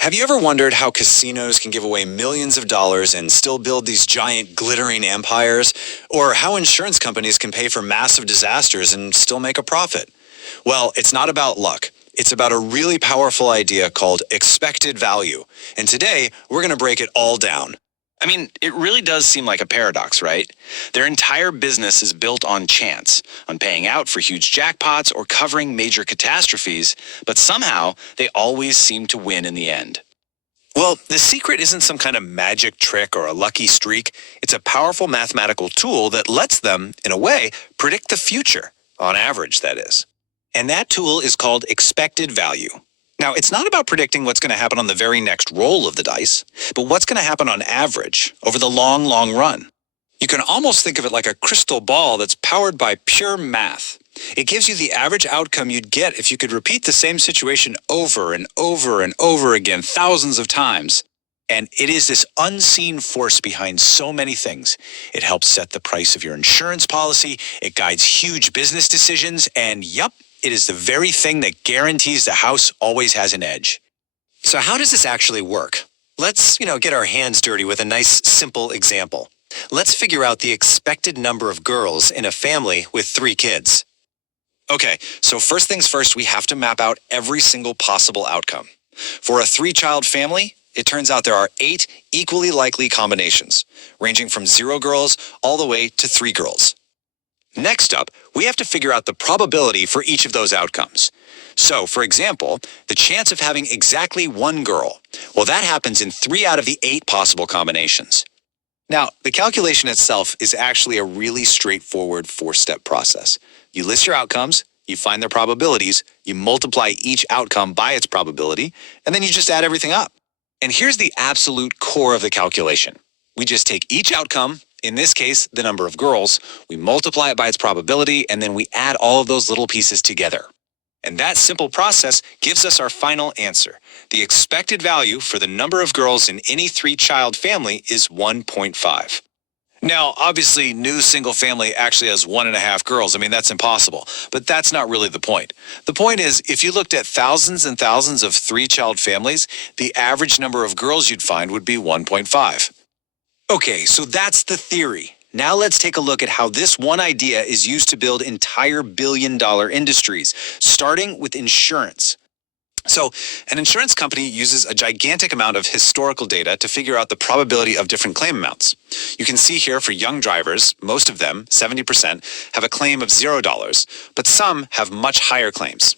Have you ever wondered how casinos can give away millions of dollars and still build these giant glittering empires? Or how insurance companies can pay for massive disasters and still make a profit? Well, it's not about luck. It's about a really powerful idea called expected value. And today, we're going to break it all down. I mean, it really does seem like a paradox, right? Their entire business is built on chance, on paying out for huge jackpots or covering major catastrophes, but somehow they always seem to win in the end. Well, the secret isn't some kind of magic trick or a lucky streak. It's a powerful mathematical tool that lets them, in a way, predict the future, on average, that is. And that tool is called expected value. Now, it's not about predicting what's going to happen on the very next roll of the dice, but what's going to happen on average over the long, long run. You can almost think of it like a crystal ball that's powered by pure math. It gives you the average outcome you'd get if you could repeat the same situation over and over and over again, thousands of times. And it is this unseen force behind so many things. It helps set the price of your insurance policy, it guides huge business decisions, and yup, it is the very thing that guarantees the house always has an edge. So how does this actually work? Let's, get our hands dirty with a nice, simple example. Let's figure out the expected number of girls in a family with 3 kids. Okay, so first things first, we have to map out every single possible outcome. For a 3-child family, it turns out there are 8 equally likely combinations, ranging from 0 girls all the way to 3 girls. Next up, we have to figure out the probability for each of those outcomes. So, for example, the chance of having exactly 1 girl, well, that happens in 3 out of the 8 possible combinations. Now, the calculation itself is actually a really straightforward 4-step process. You list your outcomes, you find their probabilities, you multiply each outcome by its probability, and then you just add everything up. And here's the absolute core of the calculation. We just take each outcome, in this case, the number of girls, we multiply it by its probability, and then we add all of those little pieces together. And that simple process gives us our final answer. The expected value for the number of girls in any 3-child family is 1.5. Now, obviously, new single family actually has 1.5 girls. I mean, that's impossible. But that's not really the point. The point is, if you looked at thousands and thousands of 3-child families, the average number of girls you'd find would be 1.5. Okay, so that's the theory. Now let's take a look at how this one idea is used to build entire billion-dollar industries, starting with insurance. So, an insurance company uses a gigantic amount of historical data to figure out the probability of different claim amounts. You can see here for young drivers, most of them, 70%, have a claim of $0, but some have much higher claims.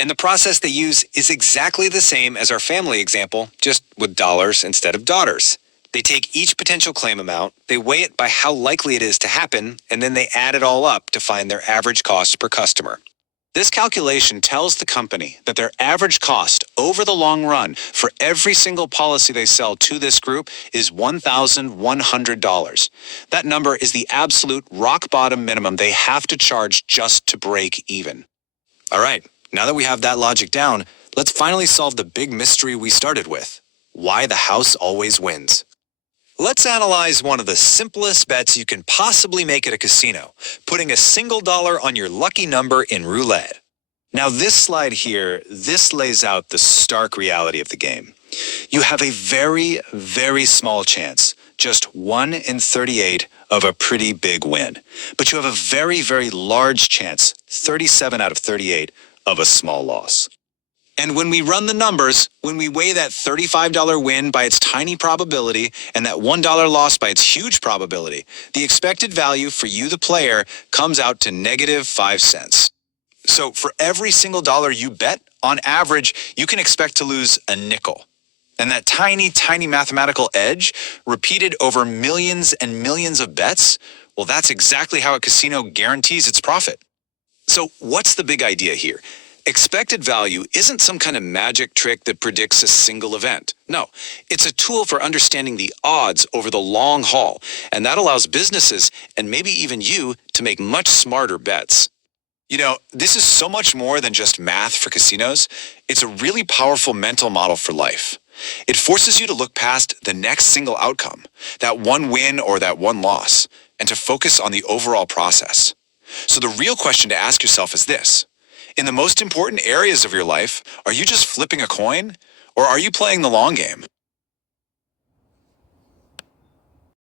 And the process they use is exactly the same as our family example, just with dollars instead of daughters. They take each potential claim amount, they weigh it by how likely it is to happen, and then they add it all up to find their average cost per customer. This calculation tells the company that their average cost over the long run for every single policy they sell to this group is $1,100. That number is the absolute rock bottom minimum they have to charge just to break even. All right, now that we have that logic down, let's finally solve the big mystery we started with: why the house always wins. Let's analyze one of the simplest bets you can possibly make at a casino, putting a single dollar on your lucky number in roulette. Now this slide here, this lays out the stark reality of the game. You have a very, very small chance, just 1 in 38, of a pretty big win. But you have a very, very large chance, 37 out of 38, of a small loss. And when we run the numbers, when we weigh that $35 win by its tiny probability and that $1 loss by its huge probability, the expected value for you, the player, comes out to -5 cents. So for every single dollar you bet, on average, you can expect to lose a nickel. And that tiny, tiny mathematical edge, repeated over millions and millions of bets, well, that's exactly how a casino guarantees its profit. So what's the big idea here? Expected value isn't some kind of magic trick that predicts a single event. No, it's a tool for understanding the odds over the long haul, and that allows businesses, and maybe even you, to make much smarter bets. This is so much more than just math for casinos. It's a really powerful mental model for life. It forces you to look past the next single outcome, that one win or that one loss, and to focus on the overall process. So the real question to ask yourself is this: in the most important areas of your life, are you just flipping a coin? Or are you playing the long game?